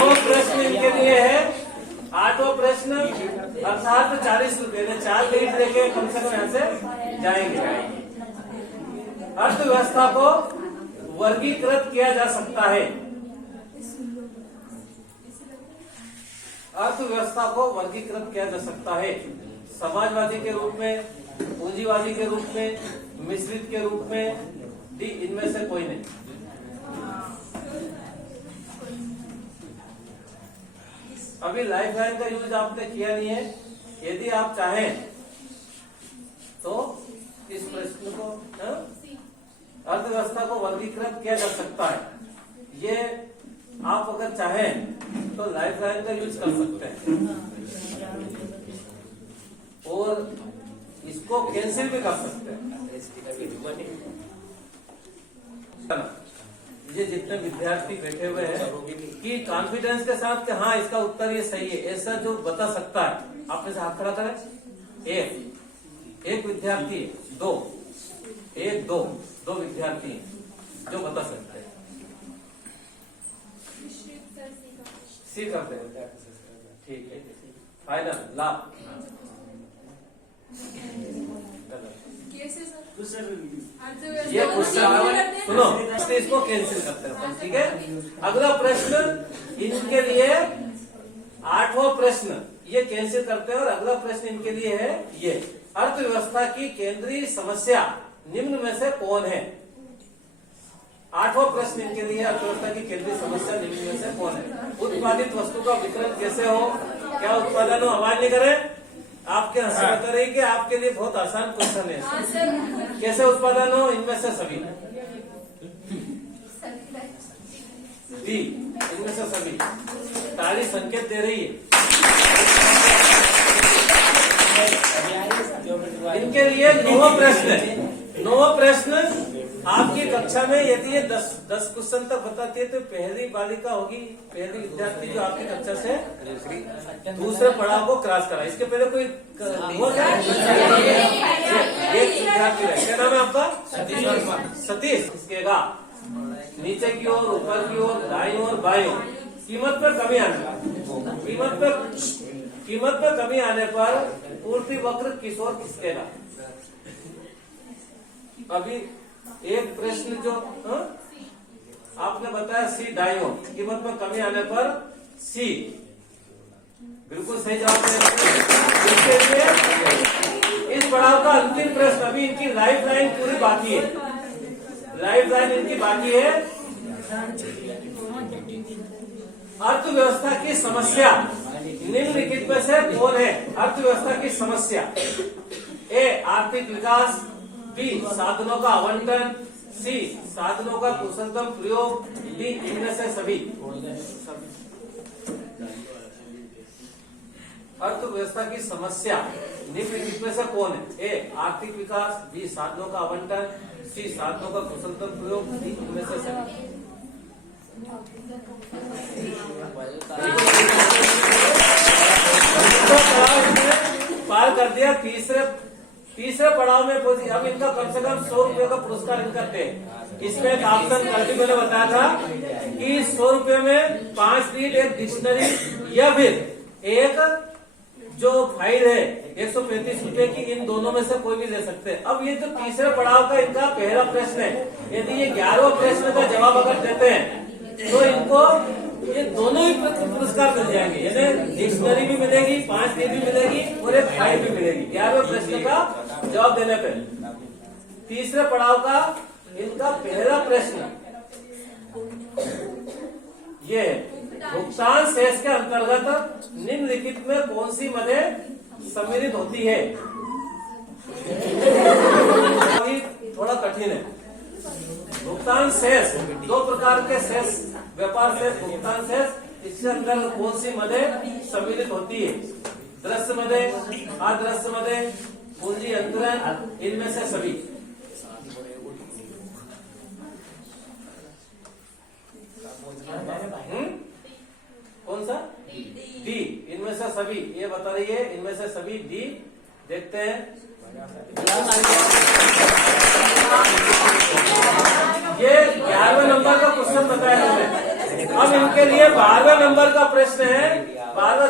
आठवां प्रश्न इनके लिए है। आठवां प्रश्न अर्थात 40 रुपए ने 4 मिनट लेके कम से कम यहाँ से जाएंगे। अर्थव्यवस्था को वर्गीकृत किया जा सकता है। अर्थव्यवस्था को वर्गीकृत किया जा सकता है समाजवादी के रूप में, पूंजीवादी के रूप में, मिश्रित के रूप में, डी इनमें से कोई नहीं। अभी लाइफ लाइन का यूज आपने किया नहीं है। यदि आप चाहें तो इस प्रश्न को अर्थव्यवस्था को वर्गीकृत किया जा सकता है। ये आप अगर चाहें तो लाइफ लाइन का यूज कर सकते हैं और इसको कैंसिल भी कर सकते हैं। ये जितने विद्यार्थी बैठे हुए हैं कि कॉन्फिडेंस के साथ कि हाँ इसका उत्तर ये सही है, ऐसा जो बता सकता है, आप में से हाथ खड़ा करें। एक विद्यार्थी, दो विद्यार्थी जो बता सकते हैं। सी करते हैं, ठीक है, फाइनल लाभ ये क्वेश्चन सुनो, इसको कैंसिल करते हैं, ठीक है। अगला प्रश्न इनके लिए 8वां प्रश्न ये कैंसिल करते हैं और अगला प्रश्न इनके लिए है ये, अर्थव्यवस्था की केंद्रीय समस्या निम्न में से कौन है। 8वां प्रश्न इनके लिए, अर्थव्यवस्था की केंद्रीय समस्या निम्न में से कौन है। उत्पादित वस्तु का वितरण कैसे हो, क्या उत्पादन हो, आवाज नहीं करे। आपके हंसी बता रही कि आपके लिए बहुत आसान क्वेश्चन है। कैसे उत्पादन हो, इनमें से सभी, डी इनमें से सभी। ताली संकेत दे रही है। इनके लिए 9वां प्रश्न है। 9वां प्रश्न आपकी कक्षा में यदि ये 10 क्वेश्चन तक बताती है तो पहली बालिका होगी, पहली विद्यार्थी जो आपकी कक्षा से दूसरे पड़ाव को क्रॉस करा। इसके पहले कोई हुआ क्या? एक विद्यार्थी है, क्या नाम है आपका? सतीश। इसके नीचे की ओर, ऊपर की ओर, दाईं ओर, बाईं ओर कीमत पर कमी आने कीमत पर कमी आने पर पूर्ति वक्र किस ओर खिसकेगा। अभी एक प्रश्न जो आपने बताया सी दाईं ओर, कीमत में कमी आने पर सी बिल्कुल सही जवाब इसके लिए इस पड़ाव का अंतिम प्रश्न। अभी इनकी लाइफ लाइन पूरी बाकी है, लाइफ लाइन इनकी बाकी है। अर्थव्यवस्था की समस्या निम्नलिखित में से कौन है। अर्थव्यवस्था की समस्या, ए आर्थिक विकास, बी साधनों का आवंटन, सी साधनों का कुशलतम प्रयोग, डी इनमें से सभी। अर्थव्यवस्था की समस्या निम्नलिखित में से कौन है। ए आर्थिक विकास, बी साधनों का आवंटन, सी साधनों का कुशलतम प्रयोग, डी इनमें से सभी। पार कर दिया। तीसरे पड़ाव में अब इनका कम से कम 100 रुपए का पुरस्कार इनका दे। इसमें एक ऑप्शन कल भी मैंने बताया था कि 100 रुपए में 5 रीड, एक डिक्शनरी या फिर एक जो फाइल है 135 रुपए की, इन दोनों में से कोई भी ले सकते हैं। अब ये जो तीसरे पड़ाव का इनका पहला प्रश्न है, यदि ये 11वां प्रश्न का जवाब अगर देते हैं तो इनको ये दोनों ही पुरस्कार मिल जाएंगे, यानी डिक्शनरी भी मिलेगी, 5 रीड भी मिलेगी और एक फाइल भी मिलेगी 11वें प्रश्न का जवाब देने पे। तीसरे पड़ाव का इनका पहला प्रश्न ये है, भुगतान शेष के अंतर्गत निम्नलिखित में कौन सी मदें सम्मिलित होती है। थोड़ा कठिन है। भुगतान शेष, 2 प्रकार के शेष, व्यापार शेष, भुगतान शेष, इसके अंदर कौन सी मदें सम्मिलित होती है। दृश्य मदें, अदृश्य मदें, पूंजी अंतरण, इनमें से सभी। कौन सा? डी इनमें से सभी। ये बता रही है इनमें से सभी डी। देखते हैं। ये 11वें नंबर का क्वेश्चन बताया हमने। अब इनके लिए 12वें नंबर का प्रश्न है। 12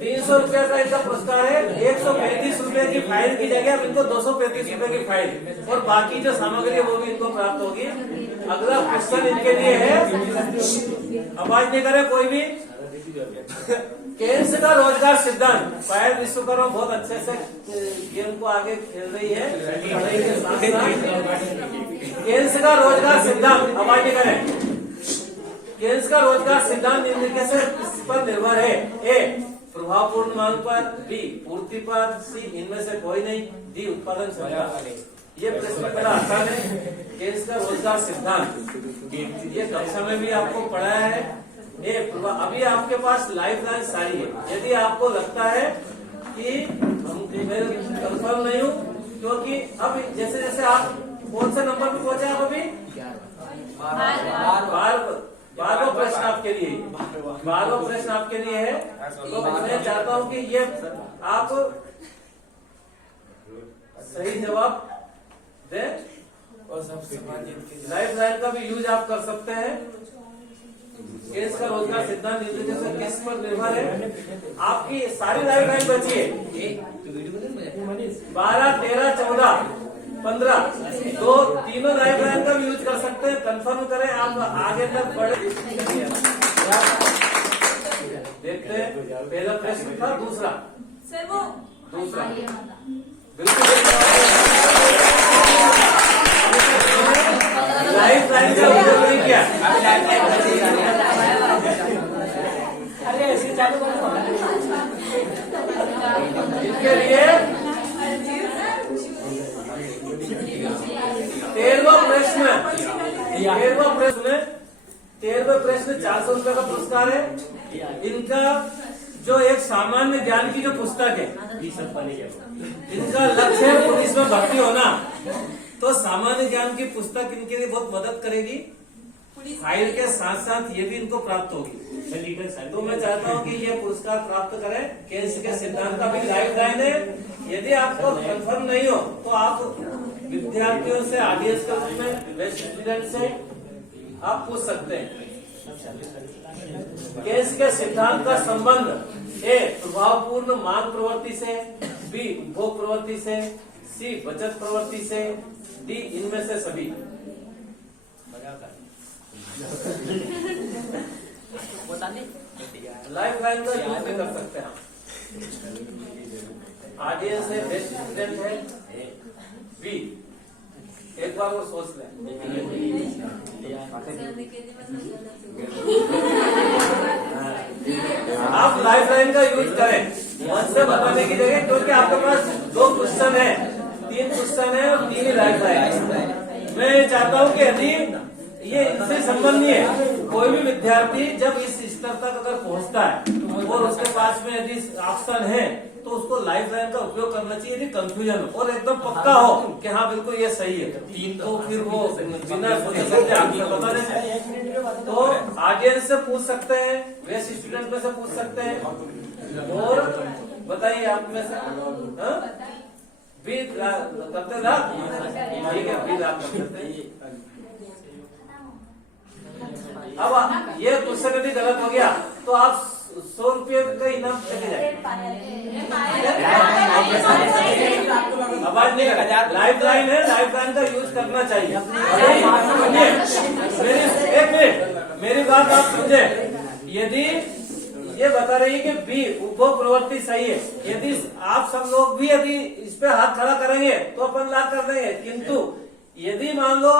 300 रुपया का इनका पुरस्कार है। 135 रुपए की फाइल की जगह अब इनको 235 रुपए की फाइल और बाकी जो सामग्री है वो भी इनको प्राप्त होगी। अगला क्वेश्चन इनके लिए है, आवाज नहीं करे कोई भी। केन्स का रोजगार सिद्धांत। पायल विश्वकर्मा बहुत अच्छे से गेम को आगे खेल रही है पढ़ाई के साथ साथ। केन्स का रोजगार सिद्धांत, आवाज नहीं करे। केन्स का रोजगार सिद्धांत निम्नलिखित से किस पर निर्भर है? ए प्रभावपूर्ण मांग पर, बी पूर्ति पर, सी इनमें से कोई नहीं, डी उत्पादन क्षमता। ये प्रश्न बड़ा आसान है। केन्स का रोजगार सिद्धांत ये कक्षा में भी आपको पढ़ाया है। अभी आपके पास लाइफ लाइन सारी है। यदि आपको लगता है कि मैं कंफर्म नहीं हूँ, क्योंकि अब जैसे जैसे आप कौन से नंबर पे पहुंचे आप अभी 12वां प्रश्न आपके लिए, 12वां प्रश्न आपके लिए है। तो मैं चाहता हूँ कि ये आप सही जवाब दें और लाइफ लाइन का भी यूज आप कर सकते हैं। केस का रोजगार सिद्धांत निम्नलिखित से किस पर निर्भर है? आपकी सारी लाइफ लाइन बची है 12, 13, 14, 15, तो तीनों लाइफ लाइन का भी यूज कर सकते हैं। कंफर्म करें, आप आगे तक बढ़े। देखते हैं, पहला प्रश्न था, दूसरा बिल्कुल लाइफ लाइन का उपयोग नहीं किया। इसके लिए 13वां प्रश्न 400 रुपए का पुरस्कार है। इनका जो एक सामान्य ज्ञान की जो पुस्तक है, इनका लक्ष्य है पुलिस में भर्ती होना, तो सामान्य ज्ञान की पुस्तक इनके लिए बहुत मदद करेगी। फाइल के साथ साथ ये भी इनको प्राप्त होगी। तो मैं चाहता हूँ कि ये पुरस्कार प्राप्त करें। केन्स के सिद्धांत का भी लाइफ लाइन है। यदि आपको कंफर्म नहीं हो तो आप विद्यार्थियों से, ऑडियंस के रूप में, बेस्ट स्टूडेंट से आप पूछ सकते हैं। केन्स के सिद्धांत का संबंध ए प्रभावपूर्ण मांग प्रवृत्ति से, बी उपभोग प्रवृत्ति से, सी बचत प्रवृत्ति से, डी इनमें से सभी। लाइफ लाइन का यूज भी कर सकते हैं। ऑडियंस है, बेस्ट स्टूडेंट है, बी। एक बार वो सोच लें। आप लाइफ लाइन का यूज करें मन से बताने की जगह, क्योंकि आपके पास 2 क्वेश्चन है, 3 क्वेश्चन है और 3 ही लाइफ लाइन। मैं चाहता हूँ कि यदि ये इनसे संबंधी है, कोई भी विद्यार्थी जब इस स्तर तक अगर पहुंचता है और उसके पास में यदि ऑप्शन है तो उसको लाइफ लाइन का उपयोग करना चाहिए। यदि कंफ्यूजन हो और एकदम पक्का हो कि हाँ बिल्कुल ये सही है, तो फिर वो बिना सोचे समझे आंसर बता देते। तो ऑडियंस से पूछ सकते हैं, बेस्ट स्टूडेंट में से पूछ सकते हैं। और बताइए आप में से भी करते था, ठीक है, भी आप करते। अब ये क्वेश्चन यदि गलत हो गया तो आप 100 रुपये का इनाम चले जाए। आवाज नहीं करा, लाइफ लाइन है, लाइफ लाइन का यूज करना चाहिए। एक मिनट, मेरी बात आप समझे। यदि ये बता रही है कि बी उपभोग प्रवृत्ति सही है, यदि आप सब लोग भी यदि इस पे हाथ खड़ा करेंगे तो अपन लाभ कर देंगे। किंतु यदि मान लो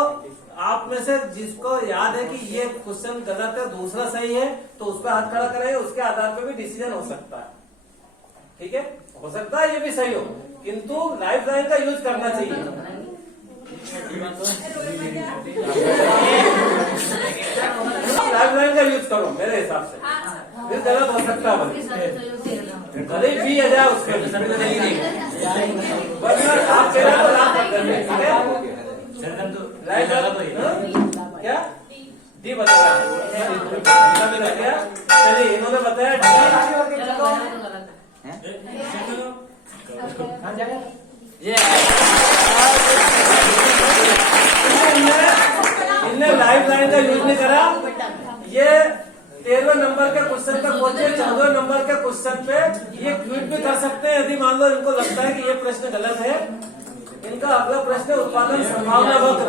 आप में से जिसको याद है कि ये क्वेश्चन गलत है, दूसरा सही है, तो उस पर हाथ खड़ा करेंगे, उसके आधार पर भी डिसीजन हो सकता है। ठीक है, हो सकता है ये भी सही हो, किंतु लाइफ लाइन का यूज करना चाहिए। लाइफ लाइन का यूज करो मेरे हिसाब से, फिर गलत हो सकता है, भले भी आ जाए उसके आप कह रहे हो लाभ क्या डी बता रहा। चलिए इन्होंने बताया इनने लाइफ लाइन का यूज नहीं करा। ये 13वें नंबर के क्वेश्चन पे पहुंचे, 14वें नंबर के क्वेश्चन पे ये क्विट भी कर सकते हैं यदि मान लो इनको लगता है कि ये प्रश्न गलत है। इनका अगला प्रश्न है उत्पादन संभावना वक्र।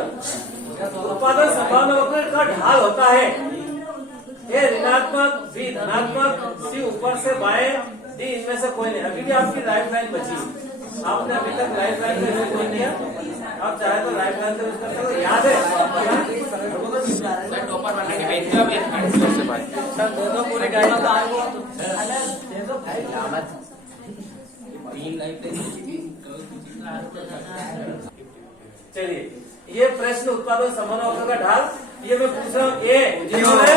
उत्पादन संभावना वक्र का ढाल होता है ए ऋणात्मक, बी धनात्मक, सी ऊपर से बाएं, डी इनमें से कोई नहीं। अभी भी आपकी लाइफ लाइन बची, आपने अभी तक लाइफ लाइन का यूज नहीं किया। आप चाहे तो लाइफ लाइन का यूज कर सकते हो। याद है सर दोनों पूरी चलिए ये प्रश्न उत्पादन संभावना वक्र का ढाल, ये मैं पूछ रहा हूँ ए जिन्होंने